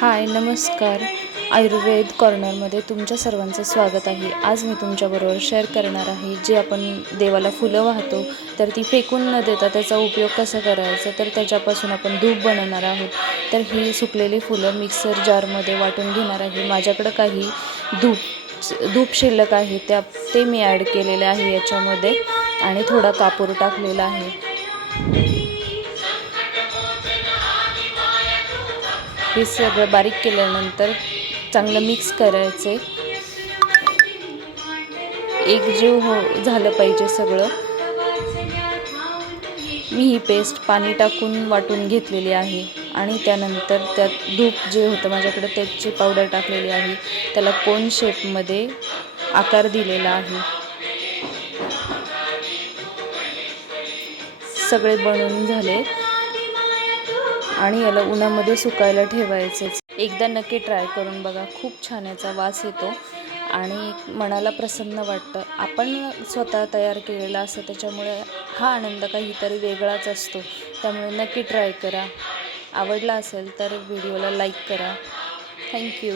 हाय नमस्कार. आयुर्वेद कॉर्नरमध्ये तुमच्या सर्वांचं स्वागत आहे. आज मी तुमच्याबरोबर शेअर करणार आहे जे आपण देवाला फुलं वाहतो तर ती फेकून न देता त्याचा उपयोग कसा करायचा, तर त्याच्यापासून आपण धूप बनवणार आहोत. तर ही सुकलेली फुलं मिक्सर जारमध्ये वाटून घेणार आहे. माझ्याकडं काही धूप शिल्लक आहे ते मी ॲड केलेले आहे याच्यामध्ये आणि थोडा कापूर टाकलेला आहे. हे सगळं बारीक केल्यानंतर चांगलं मिक्स करायचे. एकजीव झालं पाहिजे सगळं. मी ही पेस्ट पाणी टाकून वाटून घेतलेली आहे आणि त्यानंतर त्यात धूप जे होतं माझ्याकडे त्याची पावडर टाकलेली आहे. त्याला कोन शेपमध्ये आकार दिलेला आहे. सगळे बनवून झाले आणि याला उन्हामध्ये सुकायला ठेवायचे. एकदा नक्की ट्राय करून बघा. खूप छान याचा वास येतो आणि मनाला प्रसन्न वाटतं. आपण स्वतः तयार केलेला असतं त्याच्यामुळे हा आनंद काहीतरी वेगळाच असतो. त्यामुळे नक्की ट्राय करा. आवडला असेल तर व्हिडिओला लाईक करा. थँक्यू.